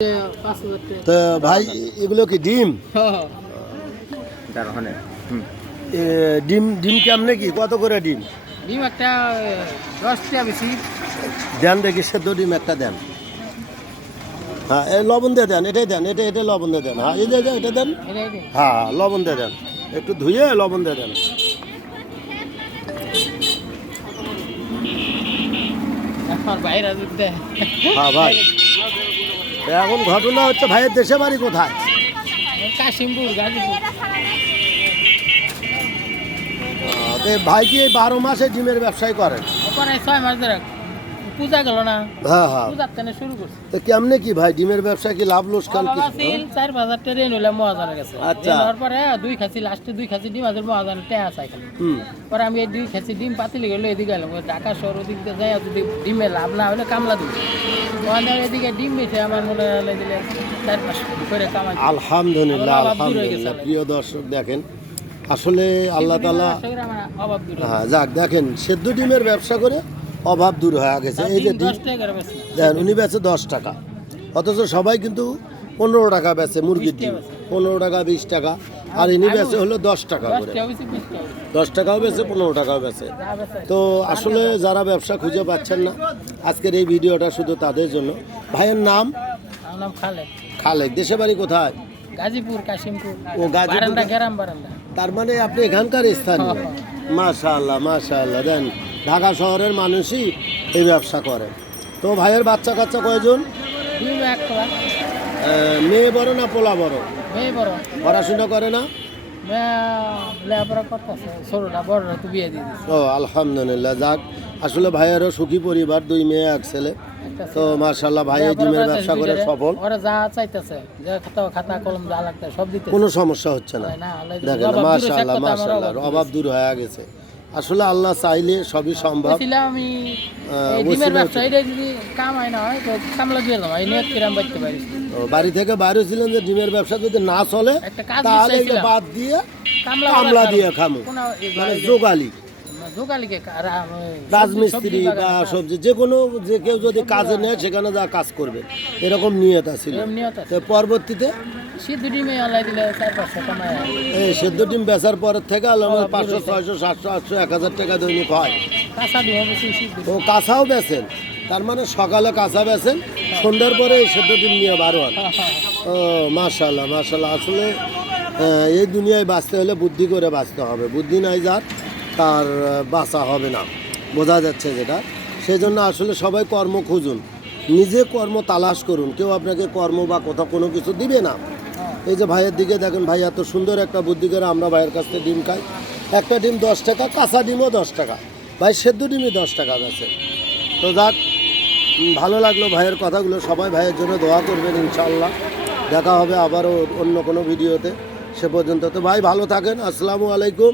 তো ভাই এগুলো কি ডিম? ডিম ডিম কেমনে কি কত করে ডিম? ডিম একটা 10টা বেশি দেন দেখি, সেদ্ধ ডিম একটা দেন। হ্যাঁ, এই লবণ দিয়ে দেন, এটাই দেন, এটা লবণ দিয়ে দেন। হ্যাঁ, এই যে এটা দেন। হ্যাঁ, লবণ দিয়ে দেন, একটু ধুয়ে লবণ দিয়ে দেন। হ্যাঁ ভাই, এখন ঘটনা হচ্ছে ভাইয়ের দেশে বাড়ি কোথায়? কাশিমপুর, গাজীপুর। ভাই কি 12 মাসে ডিমের ব্যবসায় করেন? 6 মাস ধরে পূজা গেল না। হ্যাঁ হ্যাঁ, পূজার থেকে শুরু করছি। তো কেমনে কি ভাই ডিমের ব্যবসা কি লাভ লোকসান কি? 4,000 ট্রেন হইলে মহাজনের কাছে। আচ্ছা, তারপরে 2 খাসি, লাস্টে 2 খাসি ডিম আছে মহাজনের টাকা চাই খালি। পরে আমি এই 2 খাসি ডিম পাতিলে গেল, এদিকে গেলাম ঢাকা শহর, ওদিকে যাই যদি ডিমে লাভ না হলে কামলা দিই। এদিকে ডিম বেছে আমার মনে হয় দিলে 4-5 করে কামাই। আলহামদুলিল্লাহ, আলহামদুলিল্লাহ। প্রিয় দর্শক দেখেন, আসলে আল্লাহ তাআলা হ্যাঁ যাক, দেখেন সেদ্ধ ডিমের ব্যবসা করে অভাব দূর হয়ে গেছে। এই যে ডিম দেখেন, উনি বেচে 10 টাকা, অথচ সবাই কিন্তু 15 টাকা বেচে মুরগির ডিম, 15 টাকা 20 টাকা, আর ইনি বেচে হলো 10 টাকা করে। 10 টাকাও বেচে, 15 টাকাও বেচে। তো আসলে যারা ব্যবসা খুঁজে পাচ্ছেন না, আজকের এই ভিডিওটা শুধু তাদের জন্য। ভাইয়ের নাম? খালেক। দেশে বাড়ি কোথায়? গাজীপুর, কাশিমপুর। ও গাজীপুর গ্রাম বারান্দা। তার মানে আপনি এখানকার স্থানীয়? মাশাআল্লাহ মাশাআল্লাহ। দেন ঢাকা শহরের মানুষই এই ব্যবসা করে। তো ভাইয়ের বাচ্চা কাচ্চা কয়জন? মেয়ে বড় না পোলা বড়? মেয়ে বড়। পড়াশোনা করে না? ও আলহামদুলিল্লাহ, যাক, আসলে ভাইয়েরও সুখী পরিবার, 2 মেয়ে 1 ছেলে। তো মাশাআল্লাহ, ভাই এই ডিমের ব্যবসা করে সফল। কোনো সমস্যা হচ্ছে না। দেখেন মাশাআল্লাহ মাশাআল্লাহ, অভাব দূর হয়ে গেছে। আসলে আল্লাহ চাইলে সবই সম্ভব। বাড়ি থেকে বাইরে ছিলেন যে ডিমের ব্যবসা যদি না চলে তাহলে বাদ দিয়ে কামলা দিয়ে খামো, মানে যোগালি, রাজমিস্ত্রি বা সবজি, যে কোনো যে কেউ যদি কাজে নেয় সেখানে যা কাজ করবে, এরকম নিয়ত আছে। পরবর্তীতে এই সেদ্ধ ডিম বেচার পরের থেকে আল্লাহ 500, 600, 700, 800, 1000 টাকা দৈনিক হয়। ও কাঁচাও বেচেন, তার মানে সকালে কাঁচা বেচেন, সন্ধ্যার পরে এই সেদ্ধ ডিম নিয়ে বারো হন। ও মাশাআল্লাহ মাশাআল্লাহ। আসলে এই দুনিয়ায় বাঁচতে হলে বুদ্ধি করে বাঁচতে হবে, বুদ্ধি নাই যার তার বাঁচা হবে না, বোঝা যাচ্ছে যেটা। সেই জন্য আসলে সবাই কর্ম খুঁজুন, নিজে কর্ম তালাশ করুন, কেউ আপনাকে কর্ম বা কোথাও কোনো কিছু দিবে না। এই যে ভাইয়ের দিকে দেখেন, ভাই এত সুন্দর একটা বুদ্ধি করে আমরা ভাইয়ের কাছ থেকে ডিম খাই। একটা ডিম 10 টাকা, কাঁচা ডিমও 10 টাকা, ভাই সেদ্ধ ডিমই 10 টাকা আছে। তো যাক, ভালো লাগলো ভাইয়ের কথাগুলো। সবাই ভাইয়ের জন্য দোয়া করবেন, ইনশাআল্লাহ দেখা হবে আবারও অন্য কোনো ভিডিওতে। সে পর্যন্ত তো ভাই ভালো থাকেন। আসসালামু আলাইকুম।